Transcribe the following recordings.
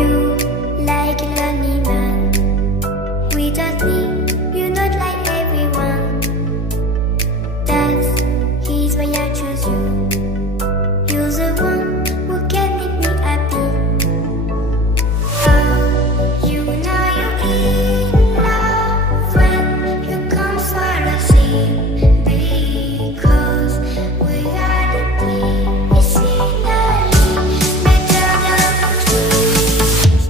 You like a lonely man. Without me, you're not like everyone. That's he's why I choose you. You're the one who can make me happy. Oh, you know you're in love when you come for the sea. Because we are the team, it's in the league, better than trees.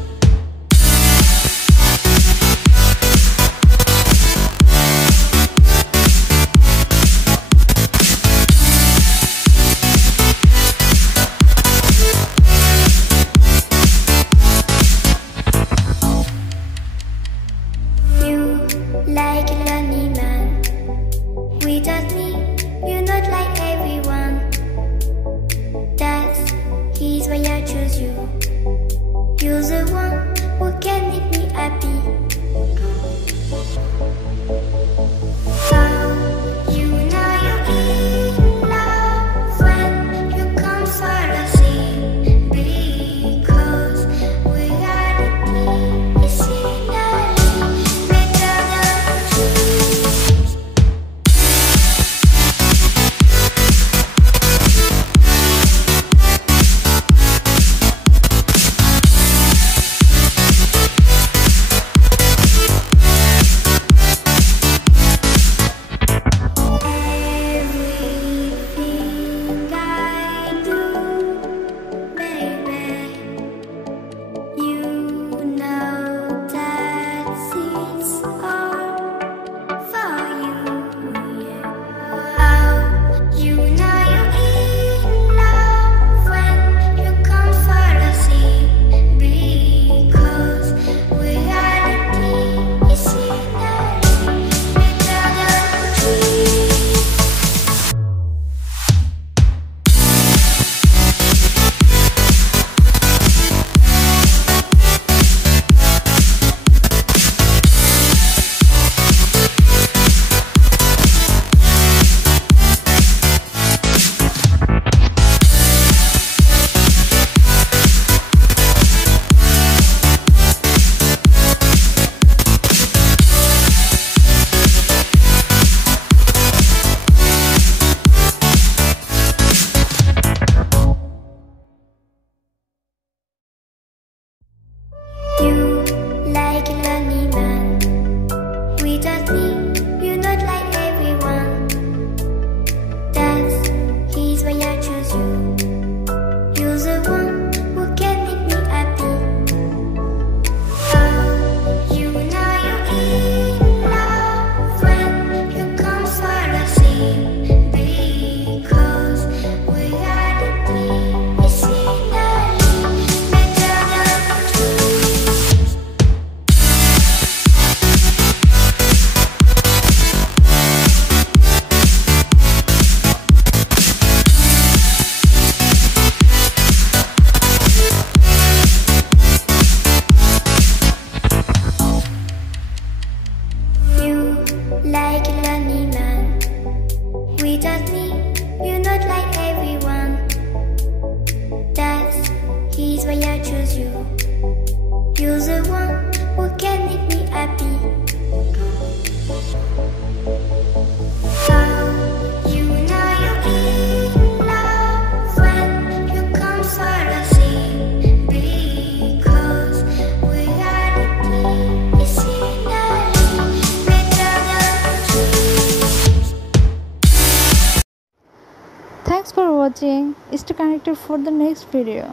You like a lonely man. Without me, you're not like everyone. That's he's why I choose you. You're the one who can make me happy. Oh, you know you're in love when you come for the sea. Because we are the team, it's in the league, better than trees. Everything I do, baby, you know that it's all for you. Yeah. Oh, you know you're in love when you come for the sea. Because we are the team, it's in the league, better than trees. You like a lonely man. Without me, you're not like everyone. That's he's why I choose you. You're the one who can make me happy. Oh, you know you're in love when you come for the sea. Because we are the team, it's in the league, better than trees. You like a lonely man. Without me, you're not like everyone. That's he's why I choose you. You're the one who can make me happy. Oh, you know you're in love when you come for the sea. Because we are the team, it's in the league, better than trees. Thanks for watching. Stay connected for the next video.